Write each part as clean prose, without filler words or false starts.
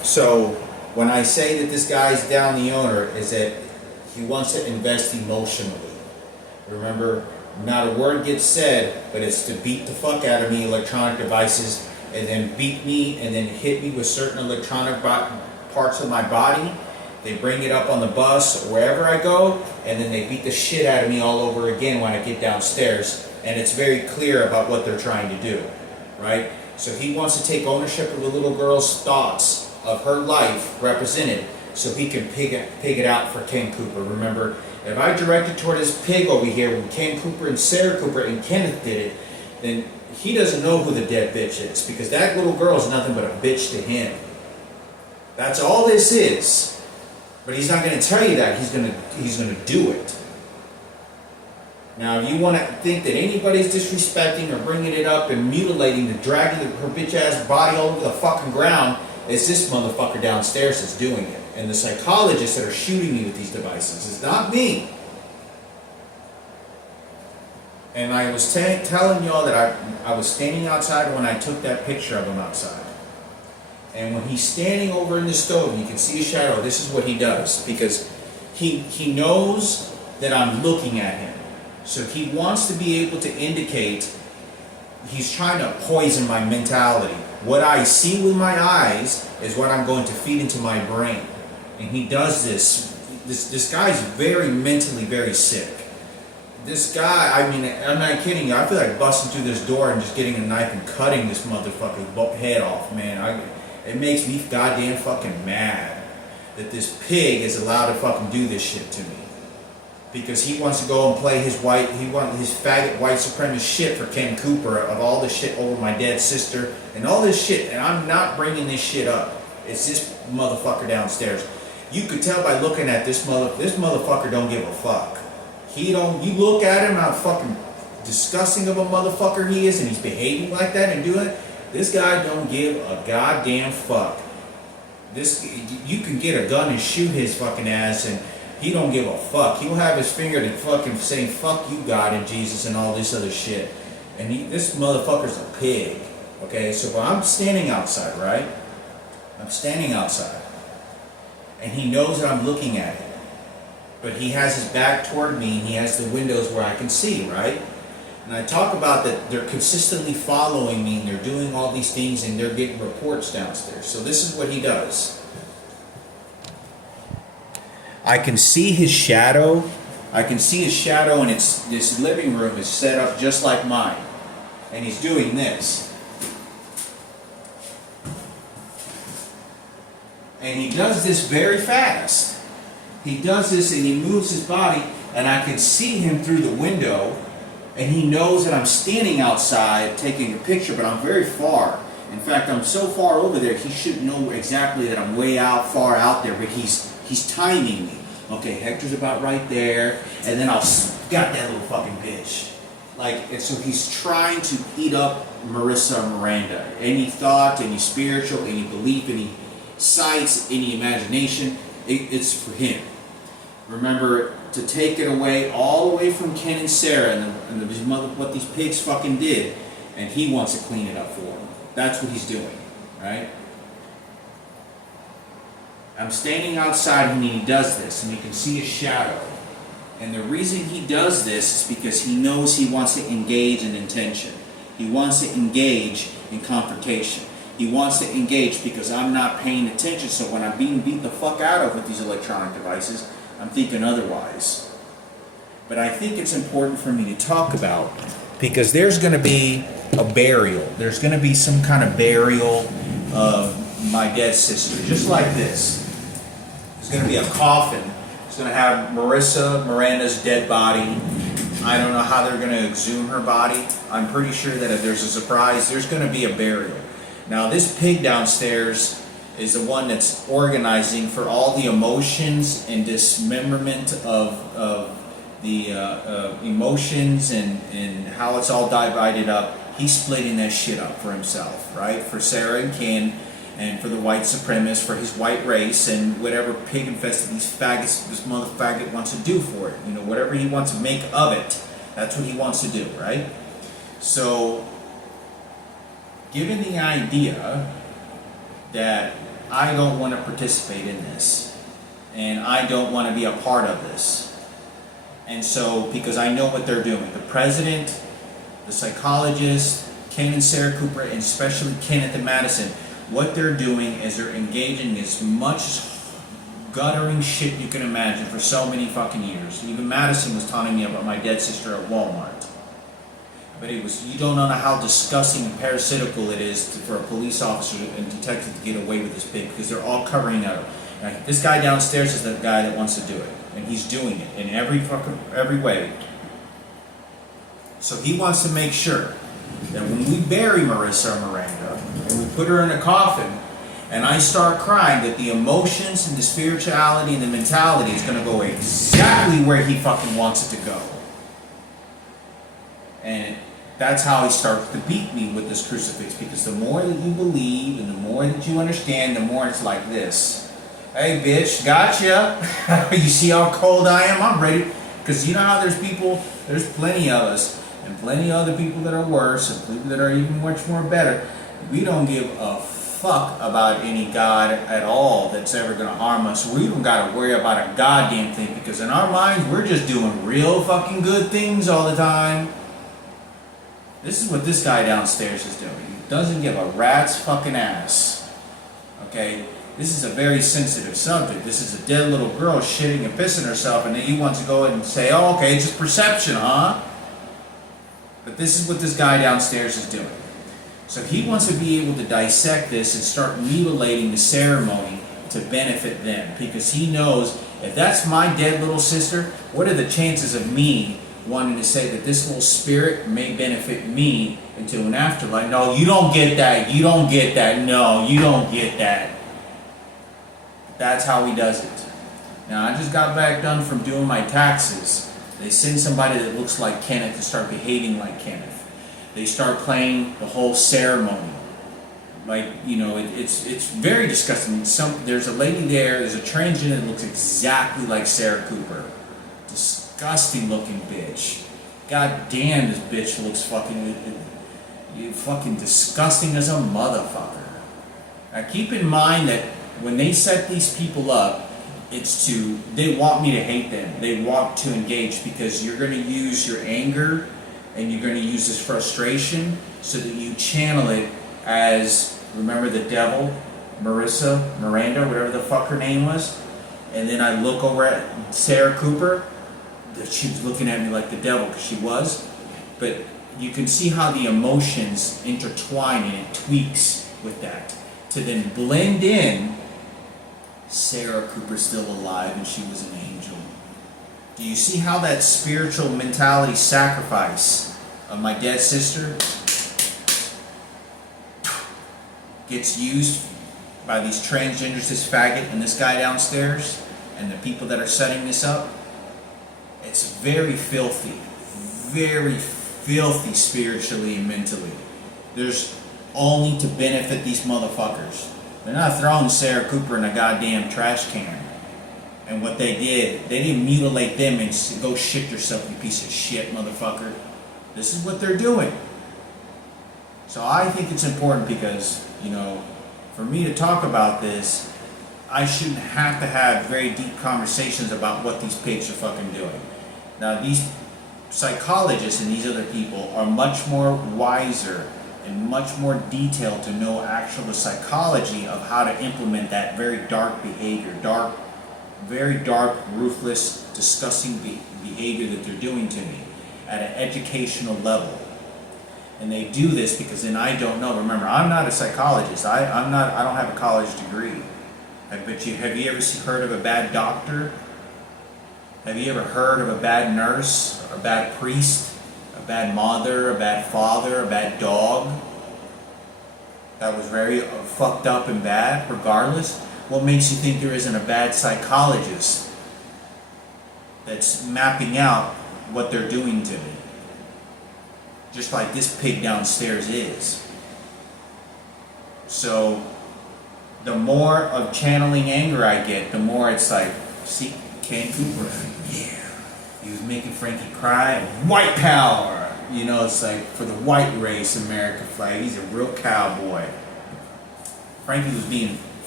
So when I say that this guy's down the owner, is that he wants to invest emotionally. Remember, not a word gets said, but it's to beat the fuck out of me, electronic devices, and then beat me, and then hit me with certain electronic parts of my body. They bring it up on the bus or wherever I go, and then they beat the shit out of me all over again when I get downstairs. And it's very clear about what they're trying to do, right? So he wants to take ownership of the little girl's thoughts of her life represented, so he can pig it out for Ken Cooper. Remember, if I directed toward his pig over here when Ken Cooper and Sarah Cooper and Kenneth did it, then he doesn't know who the dead bitch is, because that little girl is nothing but a bitch to him. That's all this is. But he's not going to tell you that. He's going to do it. Now, if you want to think that anybody's disrespecting or bringing it up and mutilating, and dragging her bitch ass body all over the fucking ground, it's this motherfucker downstairs that's doing it. And the psychologists that are shooting me with these devices. It's not me. And I was telling y'all that I was standing outside when I took that picture of him outside. And when he's standing over in the stove, you can see a shadow. This is what he does, because he knows that I'm looking at him. So he wants to be able to indicate, he's trying to poison my mentality. What I see with my eyes is what I'm going to feed into my brain. And he does this. This guy's very mentally very sick. This guy, I mean, I'm not kidding you. I feel like busting through this door and just getting a knife and cutting this motherfucker's head off, man. It makes me goddamn fucking mad that this pig is allowed to fucking do this shit to me. Because he wants to go and play his faggot white supremacist shit for Ken Cooper of all this shit over my dead sister and all this shit. And I'm not bringing this shit up. It's this motherfucker downstairs. You could tell by looking at this motherfucker don't give a fuck. You look at him, how fucking disgusting of a motherfucker he is, and he's behaving like that and doing it. This guy don't give a goddamn fuck. You can get a gun and shoot his fucking ass, and he don't give a fuck. He'll have his finger to fucking say fuck you, God and Jesus, and all this other shit. And this motherfucker's a pig. Okay, so I'm standing outside, right? I'm standing outside, and he knows that I'm looking at him. But he has his back toward me, and he has the windows where I can see, right? And I talk about that they're consistently following me, and they're doing all these things, and they're getting reports downstairs. So this is what he does. I can see his shadow. I can see his shadow, and this living room is set up just like mine. And he's doing this. And he does this very fast. He does this and he moves his body, and I can see him through the window, and he knows that I'm standing outside taking a picture, but I'm very far. In fact, I'm so far over there, he should know exactly that I'm way far out there, but he's timing me. Okay, Hector's about right there, and then I'll got that little fucking bitch. And so he's trying to eat up Marissa and Miranda. Any thought, any spiritual, any belief, any sights, any imagination, it's for him. Remember to take it away, all the way from Ken and Sarah and what these pigs fucking did, and he wants to clean it up for them. That's what he's doing, right? I'm standing outside and he does this, and you can see his shadow. And the reason he does this is because he knows he wants to engage in intention. He wants to engage in confrontation. He wants to engage because I'm not paying attention, so when I'm being beat the fuck out of with these electronic devices, I'm thinking otherwise. But I think it's important for me to talk about, because there's going to be a burial. There's going to be some kind of burial of my dead sister, just like this. There's going to be a coffin. It's going to have Miranda's dead body. I don't know how they're going to exhume her body. I'm pretty sure that if there's a surprise, there's going to be a burial. Now, this pig downstairs is the one that's organizing for all the emotions and dismemberment of the emotions and how it's all divided up. He's splitting that shit up for himself, right? For Sarah and Ken, and for the white supremacists, for his white race, and whatever pig infested these faggots, this mother faggot wants to do for it. You know, whatever he wants to make of it, that's what he wants to do, right? So, given the idea that I don't want to participate in this. And I don't want to be a part of this. And so, because I know what they're doing. The president, the psychologist, Ken and Sarah Cooper, and especially Kenneth and Madison, what they're doing is they're engaging as much guttering shit you can imagine for so many fucking years. Even Madison was telling me about my dead sister at Walmart. But it was, you don't know how disgusting and parasitical it is for a police officer and detective to get away with this bit, because they're all covering up. Like, this guy downstairs is the guy that wants to do it, and he's doing it in every way. So he wants to make sure that when we bury Marissa or Miranda and we put her in a coffin, and I start crying, that the emotions and the spirituality and the mentality is going to go exactly where he fucking wants it to go. And that's how he starts to beat me with this crucifix, because the more that you believe and the more that you understand, the more it's like this. Hey bitch, gotcha. You see how cold I am? I'm ready. Because you know how there's plenty of us, and plenty of other people that are worse, and people that are even much more better. We don't give a fuck about any God at all that's ever going to harm us. We don't got to worry about a goddamn thing, because in our minds, we're just doing real fucking good things all the time. This is what this guy downstairs is doing. He doesn't give a rat's fucking ass. Okay? This is a very sensitive subject. This is a dead little girl shitting and pissing herself, and then you want to go and say, oh, okay, it's just perception, huh? But this is what this guy downstairs is doing. So he wants to be able to dissect this and start mutilating the ceremony to benefit them, because he knows, if that's my dead little sister, what are the chances of me wanting to say that this little spirit may benefit me into an afterlife? No, you don't get that. You don't get that. No, you don't get that. That's how he does it. Now, I just got back done from doing my taxes. They send somebody that looks like Kenneth to start behaving like Kenneth. They start playing the whole ceremony. Like, you know, it's very disgusting. There's a lady there's a transgender that looks exactly like Sarah Cooper. Disgusting looking bitch. God damn, this bitch looks fucking disgusting as a motherfucker. Now keep in mind that when they set these people up, they want me to hate them. They want to engage, because you're going to use your anger and you're going to use this frustration so that you channel it as, remember the devil, Miranda, whatever the fuck her name was. And then I look over at Sarah Cooper, she was looking at me like the devil, because she was. But you can see how the emotions intertwine and it tweaks with that to then blend in. Sarah Cooper's still alive and she was an angel. Do you see how that spiritual mentality sacrifice of my dead sister gets used by these transgenders, this faggot and this guy downstairs, and the people that are setting this up? It's very filthy spiritually and mentally. There's only to benefit these motherfuckers. They're not throwing Sarah Cooper in a goddamn trash can. And what they didn't mutilate them and go shit yourself, you piece of shit, motherfucker. This is what they're doing. So I think it's important, because, you know, for me to talk about this, I shouldn't have to have very deep conversations about what these pigs are fucking doing. Now, these psychologists and these other people are much more wiser and much more detailed to know the psychology of how to implement that very dark behavior, very dark, ruthless, disgusting behavior that they're doing to me at an educational level. And they do this because then I don't know. Remember, I'm not a psychologist. I don't have a college degree. But have you ever heard of a bad doctor? Have you ever heard of a bad nurse, or a bad priest, a bad mother, a bad father, a bad dog that was very fucked up and bad, regardless? What makes you think there isn't a bad psychologist that's mapping out what they're doing to me? Just like this pig downstairs is. So, the more of channeling anger I get, the more it's like, see, Ken Cooper, yeah, he was making Frankie cry, white power, you know, it's like, for the white race, America flag, he's a real cowboy. Frankie was being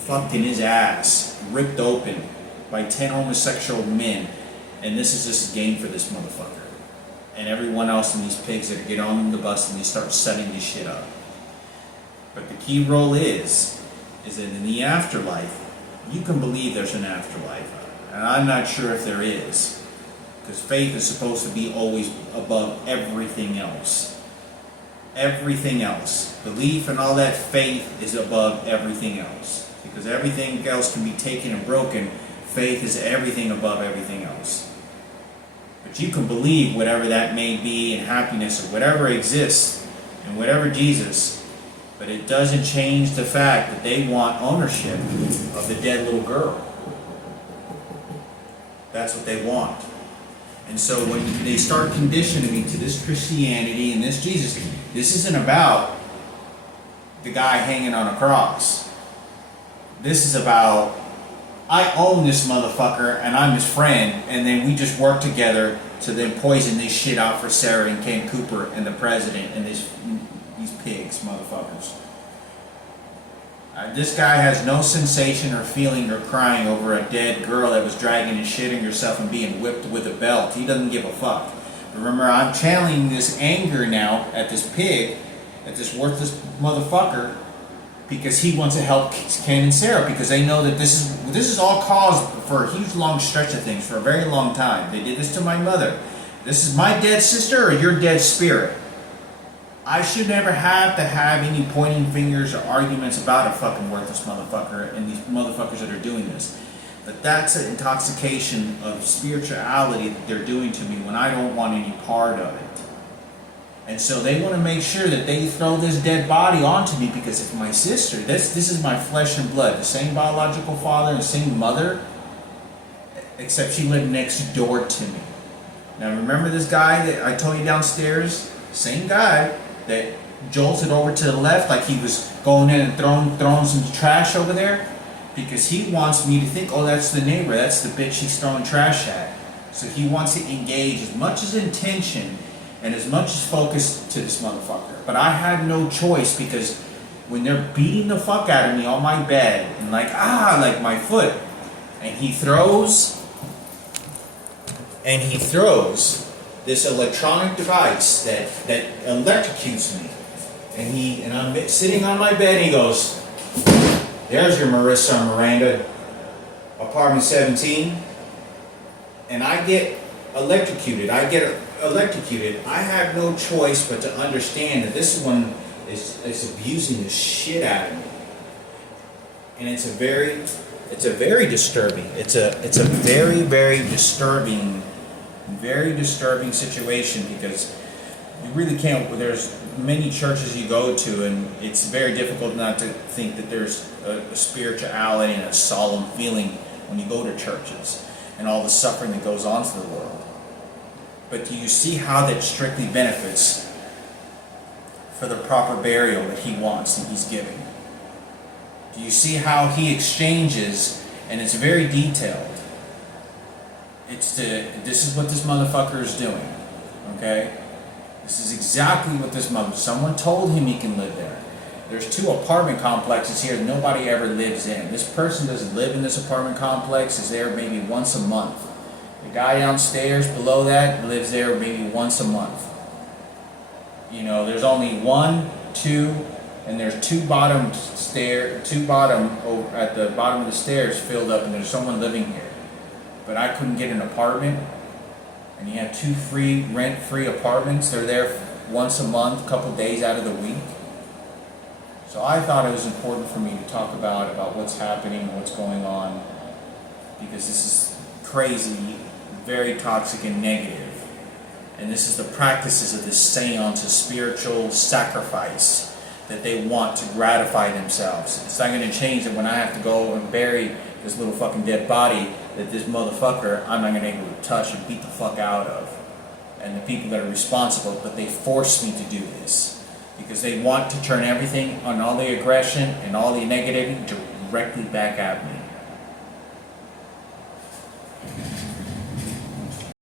fucked in his ass, ripped open by 10 homosexual men, and this is just a game for this motherfucker. And everyone else in these pigs that get on the bus and they start setting this shit up. But the key role is that in the afterlife, you can believe there's an afterlife. And I'm not sure if there is. Because faith is supposed to be always above everything else. Everything else. Belief and all that, faith is above everything else. Because everything else can be taken and broken. Faith is everything above everything else. But you can believe whatever that may be, and happiness, or whatever exists, and whatever Jesus. But it doesn't change the fact that they want ownership of the dead little girl. That's what they want. And so when they start conditioning me to this Christianity and this Jesus, this isn't about the guy hanging on a cross. This is about, I own this motherfucker and I'm his friend, and then we just work together to then poison this shit out for Sarah and Ken Cooper and the president and these pigs, motherfuckers. This guy has no sensation or feeling or crying over a dead girl that was dragging and shitting herself and being whipped with a belt. He doesn't give a fuck. Remember, I'm channeling this anger now at this pig, at this worthless motherfucker, because he wants to help Ken and Sarah, because they know that this is all caused for a huge long stretch of things, for a very long time. They did this to my mother. This is my dead sister or your dead spirit. I should never have to have any pointing fingers or arguments about a fucking worthless motherfucker and these motherfuckers that are doing this. But that's an intoxication of spirituality that they're doing to me when I don't want any part of it. And so they want to make sure that they throw this dead body onto me, because it's my sister. This is my flesh and blood. The same biological father and the same mother, except she lived next door to me. Now remember this guy that I told you downstairs? Same guy that jolted over to the left like he was going in and throwing some trash over there, because he wants me to think, oh, that's the neighbor, that's the bitch he's throwing trash at. So he wants to engage as much as intention and as much as focus to this motherfucker. But I had no choice, because when they're beating the fuck out of me on my bed and like my foot, and he throws this electronic device that electrocutes me, and I'm sitting on my bed, and he goes, "There's your Marissa Miranda, apartment 17," and I get electrocuted. I have no choice but to understand that this one is abusing the shit out of me, and it's a very disturbing. It's a very, very disturbing situation, because you really can't. There's many churches you go to, and it's very difficult not to think that there's a spirituality and a solemn feeling when you go to churches, and all the suffering that goes on to the world. But do you see how that strictly benefits for the proper burial that he wants and he's giving? Do you see how he exchanges, and it's very detailed. This is what this motherfucker is doing, okay? This is exactly what someone told him he can live there. There's 2 apartment complexes here that nobody ever lives in. This person doesn't live in this apartment complex, is there maybe once a month. The guy downstairs below that lives there maybe once a month. You know, there's only 1, 2, and there's 2 bottom at the bottom of the stairs filled up, and there's someone living here. But I couldn't get an apartment, and you have 2 rent-free apartments. They're there once a month, a couple days out of the week. So I thought it was important for me to talk about what's happening, what's going on, because this is crazy, very toxic and negative. And this is the practices of this seance, a spiritual sacrifice that they want to gratify themselves. It's not going to change that when I have to go and bury this little fucking dead body, that this motherfucker I'm not going to be able to touch and beat the fuck out of. And the people that are responsible, but they force me to do this. Because they want to turn everything on all the aggression and all the negativity directly back at me.